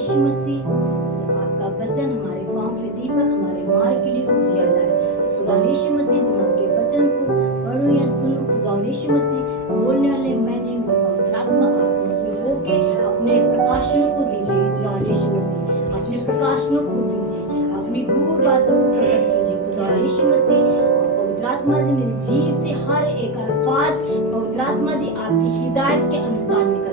यीशु मसीह, आपका वचन हमारे पांव के दीपक, हमारे मार्ग के लिए उजियाला है। खुदा यीशु मसीह, जब आपके वचन को पढ़ो या सुनो, खुदा यीशु मसीह, बोलने वाले मैंने पवित्र आत्मा आप मुझमें होके अपने प्रकाशनों को दीजिए। खुदा यीशु मसीह, अपने प्रकाशनों को दीजिए, अपनी गूढ़ बातों को प्रकट कीजिए। खुदा यीशु मसीह, पवित्र आत्मा जी, मेरी जीभ से हर एक अल्फाज पवित्र आत्मा जी आपकी हिदायत के अनुसार निकलेगा।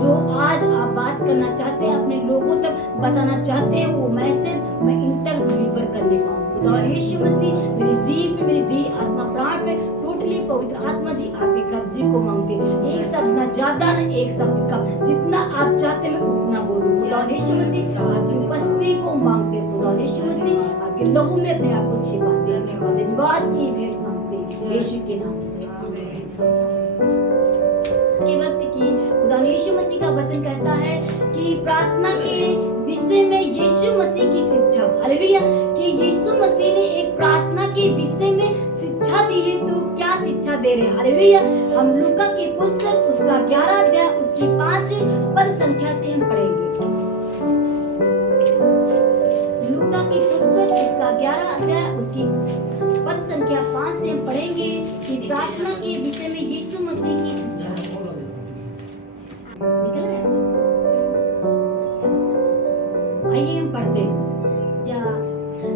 जो आज आप बात करना चाहते हैं, अपने लोगों तक बताना चाहते हैं, वो मैसेज मैं इंटर डिलीवर करने पाऊँ। खुदा यीशु मसीह, मेरी जीभ पे, मेरी दी आत्मा प्राण पे टोटली पवित्र आत्मा जी आपके कब्जे को मांगते। एक शब्द ना ज्यादा ना एक शब्द कम, जितना आप चाहते मैं उतना बोलूं। खुदा यीशु मसीह, आपकी उपस्थिति को मांगते। खुदा यीशु मसीह, आपके लहू में अपने आप को छिपाते हैं। धन्यवाद की भेंट मांगते यीशु के नाम से। के वक्त की खुदा यीशु मसीह का वचन कहता है कि प्रार्थना के विषय में यीशु मसीह की शिक्षा, हालेलुया, कि यीशु मसीह ने एक प्रार्थना के विषय में शिक्षा दी है। तो क्या शिक्षा दे रहे हैं? हालेलुया, हम लूका की पुस्तक उसका 11 अध्याय उसकी 5 पद संख्या से हम पढ़ेंगे। लूका की पुस्तक उसका 11 अध्याय उसकी पद संख्या 5 से हम पढ़ेंगे कि प्रार्थना के विषय में यीशु मसीह की शिक्षा। आइए हम पढ़ते हैं।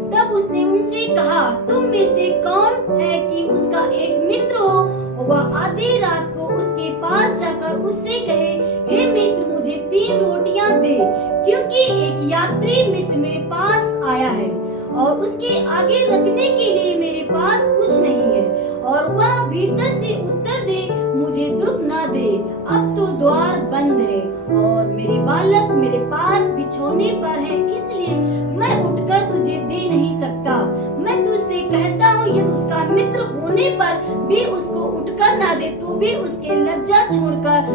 तब उसने उनसे कहा, तुम में से कौन है कि उसका एक मित्र हो, वह आधी रात को उसके पास जाकर उससे कहे, हे मित्र, मुझे 3 रोटियां दे, क्योंकि एक यात्री मित्र मेरे पास आया है और उसके आगे रखने के लिए मेरे पास कुछ नहीं है। और वह भीतर से उत्तर दे, मुझे दुख ना दे, अब तो द्वार बंद है और मेरे बालक मेरे पास बिछौने पर हैं, इसलिए मैं उठकर तुझे दे नहीं सकता। मैं तुझसे कहता हूँ, यदि उसका मित्र होने पर भी उसको उठकर ना दे, तो भी उसके लज्जा छोड़कर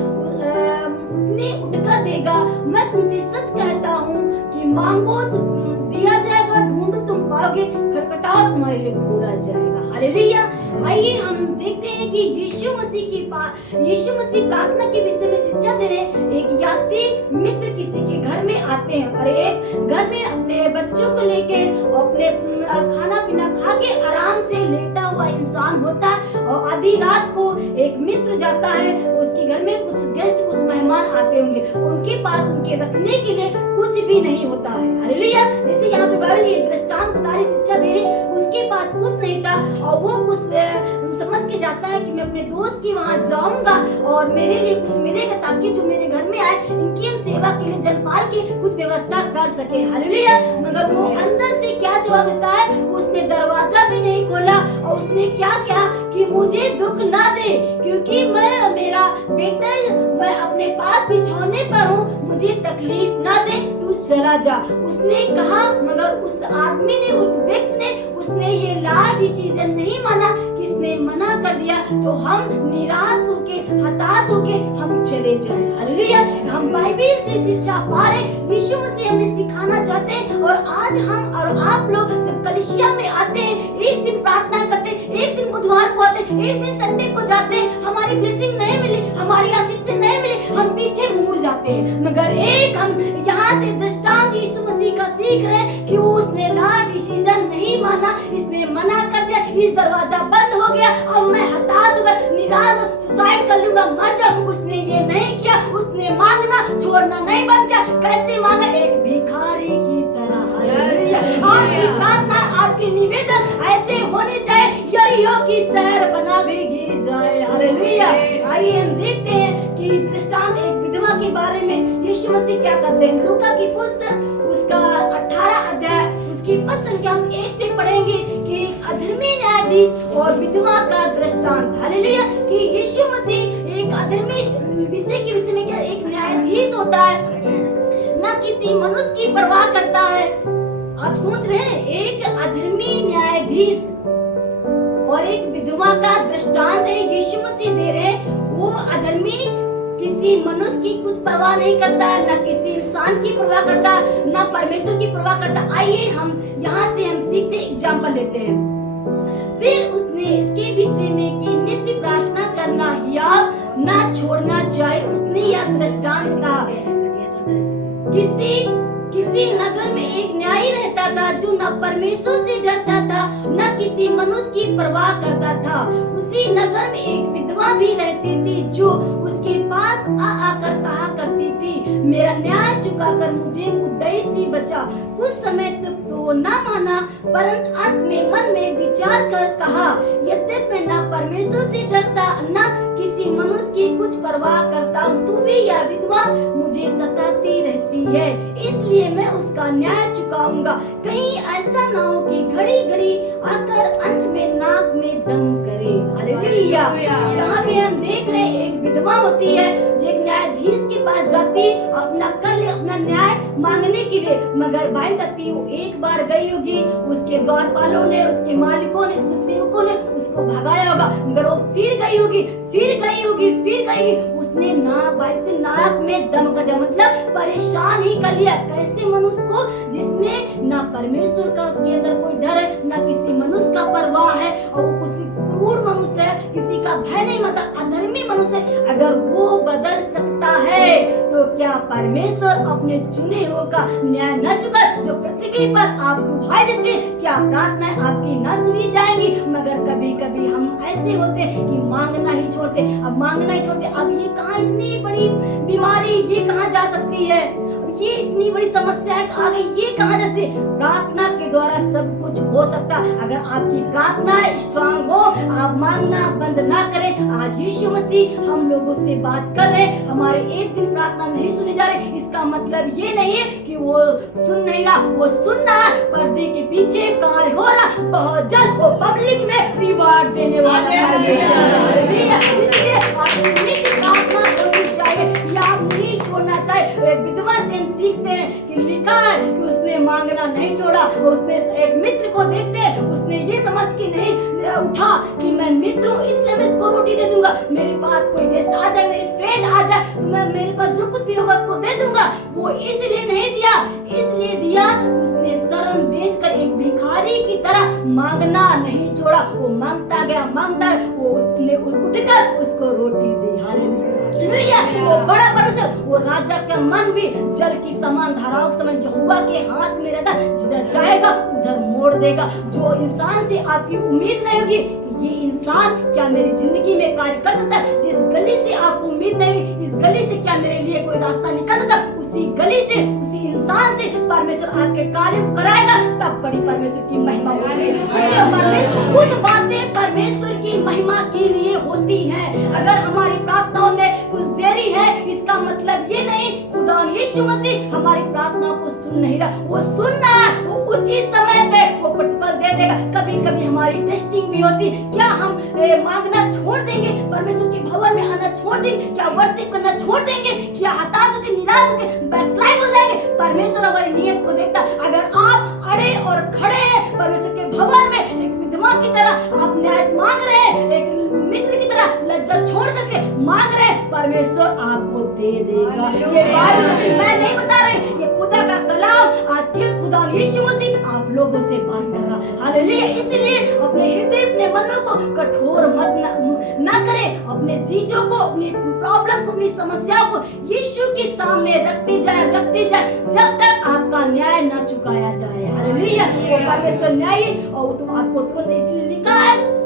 उतने उठकर देगा। मैं तुमसे सच कहता हूँ कि मांगो तो दिया जाएगा, ढूंढो तुम पाओगे, खटखटाओ तुम्हारे लिए खोला जाएगा। हालेलुया। आइए हम देखते हैं कि यीशु मसीह प्रार्थना के विषय में शिक्षा दे रहे हैं। एक यात्री मित्र किसी के घर में आते हैं और एक घर में अपने बच्चों को लेकर अपने खाना पीना खा के आराम से लेटा हुआ इंसान होता है और आधी रात को एक मित्र जाता है। उसके घर में कुछ गेस्ट, कुछ मेहमान आते होंगे, उनके पास उनके रखने के लिए कुछ भी नहीं होता है। हालेलुया। जैसे यहाँ पे बाइबल ये दृष्टांत बता रही, शिक्षा दे रही, उसके पास कुछ नहीं था और वो कुछ समझ के जाता है कि मैं अपने दोस्त के वहाँ जाऊंगा और मेरे लिए कुछ मिलेगा, ताकि जो मेरे घर में आए इनकी हम सेवा के लिए जनपाल की कुछ व्यवस्था कर सके। हालेलुया। मगर वो अंदर से क्या जवाब देता है? उसने दरवाजा भी नहीं खोला और उसने क्या किया कि मुझे दुख ना दे, क्योंकि मेरा बेटा मैं अपने पास बिछौने पर हूँ, मुझे तकलीफ ना दे, तू चला जा। उसने कहा, मगर उस आदमी ने, उस व्यक्ति ने, उसने ये लास्ट डिसीजन नहीं माना। किसने मना कर दिया? तो हम निराश होके, हताश होके हम चले जाए। हालेलुया। हम बाइबल से शिक्षा पा रहे, यीशु मसीह हमें सिखाना चाहते हैं। और आज हम और आप लोग जब कलीसिया में आते हैं, एक दिन प्रार्थना करते हैं, एक दिन बुधवार को आते हैं, एक दिन संडे को जाते हैं, हमारी ब्लेसिंग नहीं मिली, हमारी आशीष से नहीं मिली, हम पीछे मुड़ जाते हैं। मगर एक हम यहाँ से दृष्टांत यीशु मसीह का सीख रहे हैं कि उसने लास्ट डिसीजन नहीं माना, इसने मना कर दिया, इस दरवाजा बंद हो गया, अब मैं हताश हो गया, निराश, सुसाइड कर लूंगा, मर जाऊं। उसने ये नहीं किया, उसने मांगना छोड़ना नहीं बंद किया। कैसे मांगा? एक भिखारी की तरह। आपकी प्रार्थना, आपके निवेदन ऐसे होने जाए, यरीहो की शहर बना भी गिर जाए। हालेलुया। आइए हम देखते हैं कि दृष्टांत एक विधवा के बारे में यीशु मसीह क्या करते हैं। लूका की पुस्तक उसका 18 अध्याय उसकी पद संख्या हम 1 से पढ़ेंगे कि एक अधर्मी न्यायाधीश और विधवा का दृष्टांत। हालेलुया। कि यीशु मसीह एक अधर्मी विषय के विषय में क्या, एक न्यायाधीश होता है, ना किसी मनुष्य की परवाह करता है। आप सोच रहे हैं, एक अधर्मी न्यायाधीश और एक विधवा का दृष्टांत है यीशु मसीह दे रहे हैं। वो अधर्मी किसी मनुष्य की कुछ परवाह नहीं करता है, ना किसी इंसान की परवाह करता है, ना परमेश्वर की परवाह करता। आइए हम यहाँ से हम सीखते एग्जाम्पल लेते हैं। फिर उसने इसके विषय में कि नित्य प्रार्थना करना या ना छोड़ना चाहिए। उसने यह दृष्टांत कहा। किसी नगर में एक न्यायी रहता था जो न परमेश्वर से डरता था न किसी मनुष्य की परवाह करता था। उसी नगर में एक विधवा भी रहती थी जो उसके पास आकर कहा करती थी, मेरा न्याय चुकाकर मुझे मुद्दई से बचा। कुछ समय तक तो न माना, परंतु अंत में मन में विचार कर कहा, यद्यपि मैं न परमेश्वर से डरता न किसी मनुष्य की कुछ परवाह करता, तू भी यह विधवा मुझे सताती रहती है, इसलिए मैं उसका न्याय चुकाऊंगा। कहीं ऐसा ना हो कि घड़ी घड़ी आकर अंत में नाक में दम करे। हालेलुया। यहाँ पे हम देख रहे हैं एक विधवा होती है जो एक न्यायाधीश के पास जाती अपना न्याय मांगने के लिए, मगर बाइबल कहती है वो एक बार गई होगी, उसके द्वारपालों ने, उसके मालिकों ने, उसके सेवकों ने उसको भगाया होगा, मगर वो फिर गई होगी, उसने नाक में दम कर दिया, मतलब परेशान ही कर लिया। कैसे मनुष्य को जिसने ना परमेश्वर का उसके अंदर कोई डर है, ना किसी मनुष्य का परवाह है, और वो किसी क्रूर मनुष्य है, किसी का भय नहीं मानता, अधर्मी मनुष्य है, अगर वो बदल सकता है तो क्या परमेश्वर अपने चुने हुए का न्याय न चुका? जो पृथ्वी पर आप दुहाई देते, क्या प्रार्थनाएं आपकी न सुनी जाएंगी? मगर कभी कभी हम ऐसे होते कि मांगना ही छोड़ते। अब ये कहाँ इतनी बड़ी बीमारी, ये कहाँ जा सकती है, ये इतनी बड़ी समस्या आ गई, ये कहाँ जैसे प्रार्थना के द्वारा सब कुछ हो सकता। अगर आपकी प्रार्थना स्ट्रांग हो, आप मांगना बंद ना करें। आज यीशु मसीह हम लोगों से बात कर रहे हैं, हमारे एक दिन प्रार्थना नहीं सुनी जा रही, इसका मतलब ये नहीं है कि वो सुन नहीं रहा, वो सुन रहा है, पर्दे के पीछे कार्य हो रहा, बहुत जल्द वो पब्लिक में रिवार्ड देने वाला है। इसलिए प्रार्थना होनी चाहिए, ये आप नहीं छोड़ना चाहिए। एक विधवा से हम सीखते हैं कि लिखा है कि उसने मांगना नहीं छोड़ा। उसने एक मित्र को देखते हैं, उसने ये समझ के नहीं उठा कि मैं मित्र हूँ इसलिए मैं इसको रोटी दे दूंगा, मेरे पास कोई गेस्ट आ जाए, मेरी फ्रेंड आ जाए तो मैं मेरे पास जो कुछ भी होगा उसको दे दूंगा। वो इसलिए नहीं दिया, इसलिए दिया उसने शर्म बेचकर एक भिखारी की तरह मांगना नहीं छोड़ा। वो मांगता गया, वो उसने उठकर उसको रोटी दी। हालेलुया। वो बड़ा परमेश्वर, वो राजा का मन भी जल की समान धाराओं के समान यहोवा के हाथ में रहता, जिधर जाएगा उधर मोड़ देगा। जो इंसान से आपकी उम्मीद नहीं होगी कि ये इंसान क्या मेरी जिंदगी में कार्य कर सकता है, जिस गली से आपको उम्मीद नहीं होगी इस गली से क्या मेरे लिए कोई रास्ता निकल सकता, उसी गली से, उसी इंसान से परमेश्वर आपके कार्य को कराएगा, तब बड़ी परमेश्वर की महिमा होगी। कुछ बातें परमेश्वर की महिमा के लिए होती हैं। अगर हमारी प्रार्थनाओं में कुछ देरी है, इसका मतलब ये नहीं खुदा यीशु मसीह हमारी प्रार्थना को सुन नहीं रहा, वो सुन रहा है, वो उचित समय पे वो प्रतिफल दे देगा। कभी कभी हमारी टेस्टिंग भी होती, क्या हम मांगना छोड़ देंगे, परमेश्वर के भवन में आना छोड़ देंगे, क्या वर्शिप करना छोड़ देंगे, क्या हताश होकर निराश होकर बैकस्लाइड हो जाएंगे? परमेश्वर हमारी नियत को देखता। अगर आप अड़े और खड़े हैं परमेश्वर के भवन में, एक विधवा की तरह आप न्याय मांग रहे हैं, एक मित्र की तरह लज्जा छोड़ करके मांग रहे हैं, परमेश्वर आपको दे देगा। ये बात मैं नहीं बता रही, ये खुदा का कलाम आज के खुदा यीशु मसीह आप लोगों से बात कर रहा। हालेलुया। इसलिए अपने हृदय, अपने मनों को कठोर मत ना करें, अपने चीजों को, अपनी प्रॉब्लम को, अपनी समस्याओं को यीशु के सामने रखते जाए जब तक आपका न्याय ना चुकाया जाए। हालेलुया। वो परमेश्वर न्यायी, और तो आपको तुरंत इसलिए लिखा है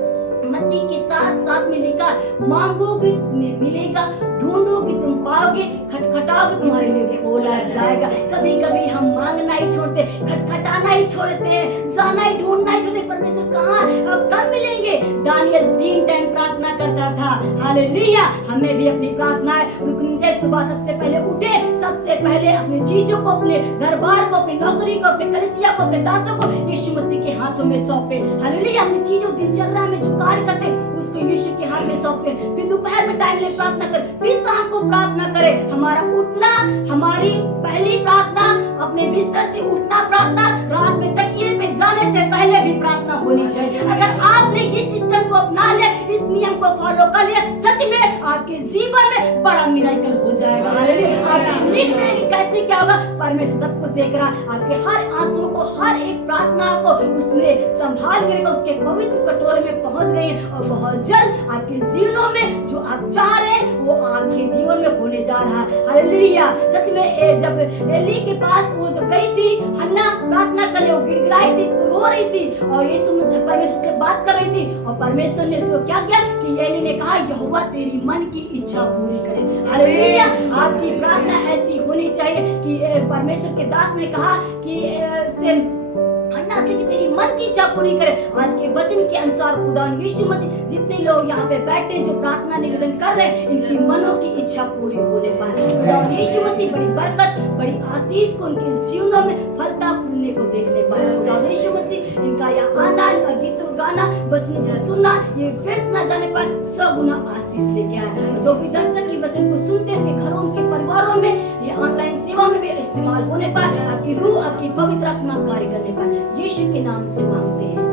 मत्ती के 7:7 में लिखा, मांगोगे तुम्हें मिलेगा, ढूंढोगे तुम पाओगे, खटखटाओगे तुम्हारे लिए खोला जाएगा। कभी कभी हम मांगना ही छोड़ते, खटखटाना ही छोड़ते हैं, जाना ही ढूंढना ही छोड़ते। परमेश्वर कहाँ अब कब मिलेंगे? दानियल 3 टाइम प्रार्थना करता था। हालेलुया। हमें भी अपनी प्रार्थनाएं रुकनी चाहिए। सुबह सबसे पहले उठे, सबसे पहले अपनी चीजों को, अपने घर बार को, अपनी नौकरी को, अपने कलीसिया को, अपने दासों को यीशु मसीह के हाथों में सौंपे। हालेलुया। अपनी चीजों, दिनचर्या में जो कार्य करते उसको यीशु के हाथ में सौंपे। फिर दोपहर में टाइम में प्रार्थना कर, फिर शाम को प्रार्थना करें। हमारा उठना, हमारी पहली प्रार्थना, अपने बिस्तर से उठना प्रार्थना, रात में तकिए पे जाने से पहले भी प्रार्थना होनी चाहिए। अगर आपने ये सिस्टम को अपना लिया, इस नियम को फॉलो कर लिया, सच में आपके जीवन में बड़ा मिरेकल हो जाएगा। आपकी उम्मीद में कैसे क्या होगा, परमेश्वर सब कुछ देख रहा। आपके हर आंसू को, हर एक प्रार्थना को उसने संभाल कर उसके पवित्र कटोरे में पहुंच गई है, और बहुत जल्द आपके जीवनों में जो आप चाह रहे हैं वो आपके जीवन में होने जा रहा है। हालेलुया। सच में जब एली के पास वो जब गई थी हन्ना प्रार्थना करने, वो गिड़गिड़ाई थी, तो रो रही थी और यीशु परमेश्वर से बात कर रही थी और परमेश्वर ने उसको क्या किया कि एली ने कहा यहोवा तेरी मन की इच्छा पूरी करे। हालेलुया। आपकी प्रार्थना ऐसी होनी चाहिए कि परमेश्वर के दास ने कहा कि हन्ना से कि तेरी मन की इच्छा पूरी करे। आज के वचन के अनुसार खुदा यीशु मसीह जितने लोग यहाँ पे बैठे जो प्रार्थना निवेदन कर रहे हैं, इनकी मनों की इच्छा पूरी होने पाए। खुदा यीशु मसीह बड़ी बरकत, बड़ी आशीष को उनके जीवनों में फलता फूलने को देखने पाए। खुदा यीशु मसीह इनका यहाँ आना, इनका गीत गाना, वचनों को सुनना, ये व्यर्थ न जाने पाए, 100 गुना आशीष लेके आए। जो भी दर्शक की वचन को सुनते हैं उनके घरों, उनके परिवारों में, ये ऑनलाइन सेवा में भी इस्तेमाल होने पाए। आपकी रूह, आपकी पवित्र आत्मा कार्य करने पाए। यीशु के नाम से मांगते हैं।